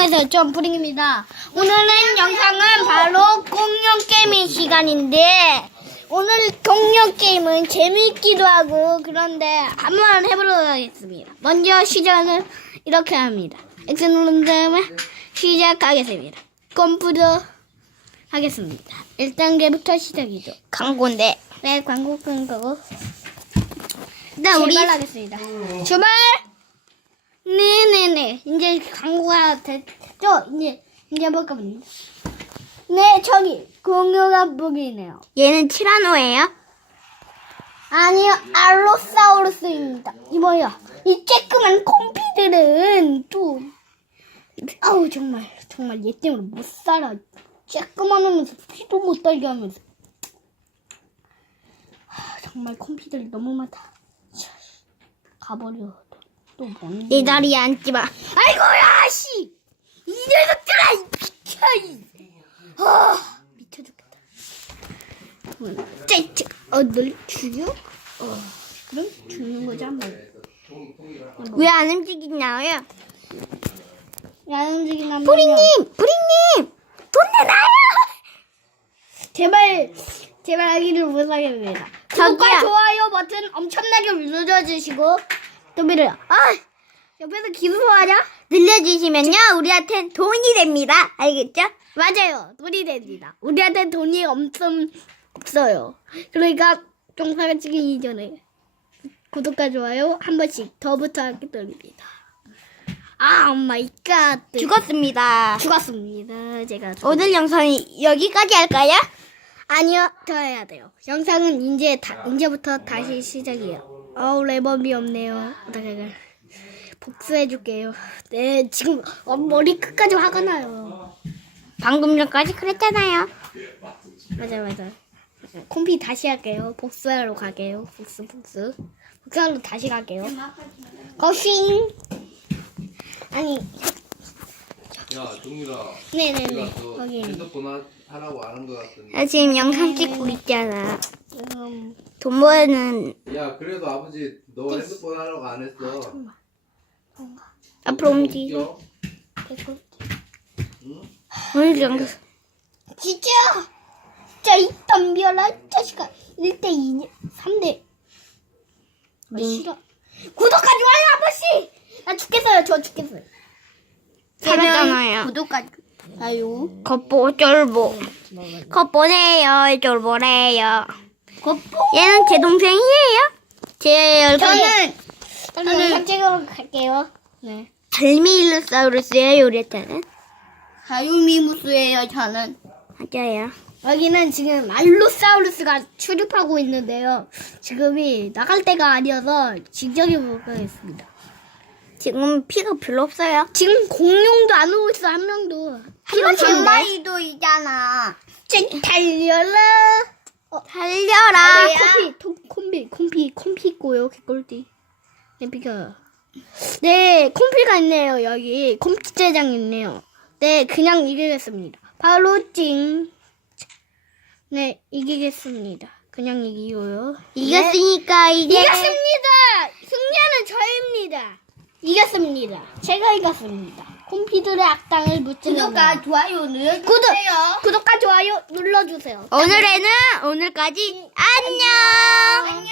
안녕하세요. 전 푸딩입니다. 오늘은 영상은 바로 공룡 게임의 시간인데 오늘 공룡 게임은 재밌기도 하고 그런데 한번 해보도록 하겠습니다. 먼저 시작은 이렇게 합니다. X 누른 다음에 시작하겠습니다. 컴퓨터 하겠습니다. 1단계부터 시작이죠. 광고인데. 네, 광고 끈 거고. 일단 우리 하겠습니다. 출발! 네네네. 이제 광고 가 됐죠? 이제, 이제 볼까 봅니다. 네, 저기, 공룡가 보이네요. 얘는 티라노예요? 아니요, 알로사우루스입니다. 이봐요. 이 쬐끄만 콤피들은 또, 아우, 정말, 정말 얘 때문에 못 살아. 쬐끄만 하면서 피도 못 달게 하면서. 하, 정말 콤피들이 너무 많다. 차, 가버려. 또 뭔. 내 다리에 앉지 마. 아이고야, 씨! 이 녀석들아, 이 비켜, 이. 아, 미쳐 죽겠다. 음, 짜, 짜, 어, 널 죽여? 어, 그럼 죽는 거지, 한 번. 왜 안 움직이냐고요? 야, 움직이나 한 프리님! 번요. 프리님! 돈 내놔요! 제발, 제발 하기를 못하겠습니다. 구독과. 좋아요 버튼 엄청나게 눌러주시고, 또 밀어요. 아! 옆에서 기수하냐? 늘려주시면요, 우리한테 돈이 됩니다. 알겠죠? 맞아요. 돈이 됩니다. 우리한테 돈이 엄청 없어요. 그러니까 영상을 찍기 이전에 구독과 좋아요 한 번씩 더 부탁드립니다. 아, 마이 갓. 죽었습니다. 죽었습니다. 제가 오늘 영상이 여기까지 할까요? 아니요, 더 해야 돼요. 영상은 이제 다, 이제부터 다시 시작이에요. 어우, 레버비 없네요. 어떡해. 복수해줄게요. 네, 지금 어, 머리 끝까지 화가 나요. 방금 전까지 그랬잖아요. 맞아 맞아. 맞아. 콤피 다시 할게요. 복수하러 가게요. 복수 복수. 복수하러 다시 갈게요. 거싱. 아니 야, 종민아. 네네네 거기 핸드폰 하- 하라고 하는 것 같은데. 나 지금 영상 찍고 있잖아. 음, 돈 버는 야, 그래도 아버지 너 핸드폰 하라고 안 했어. 앞으로 움직여. 웃겨? 계속. 오늘 영상. 진짜 진짜 이 덤벼라 이 자식아 1대 2 3대 아, 싫어 구독과 좋아요 한 번씩 나 죽겠어요 저 죽겠어요 잘하잖아요. 구독과 좋아요 겉보 쫄보. 겉보네요, 쫄보래요. 겉보 얘는 제 동생이에요. 제 얼굴. 저는 저는 영상 찍으러 갈게요. 네. 달미일로사우루스예요, 요리했다는. 가유미무스예요 저는. 맞아요. 여기는 지금 알로사우루스가 출입하고 있는데요. 지금이 나갈 때가 아니어서 진정해 보겠습니다. 지금 피가 별로 없어요. 지금 공룡도 안 오고 있어 한 명도. 한 마리도 있잖아. 쨍 달려라. 달려라. 콤피 통, 콤피 콤피 콤피 있고요 개꿀띠 네 비켜. 네 콤피가 있네요 여기. 콤피 제장 있네요. 네 그냥 이기겠습니다. 바로 찡 네 이기겠습니다. 그냥 이기고요. 이겼으니까 이제 이겼습니다! 승리하는 저입니다. 이겼습니다. 제가 이겼습니다. 콤피들의 악당을 묻지는 좋아요 눌러주세요. 구독 구독과 좋아요 눌러주세요. 오늘에는 오늘까지 안녕.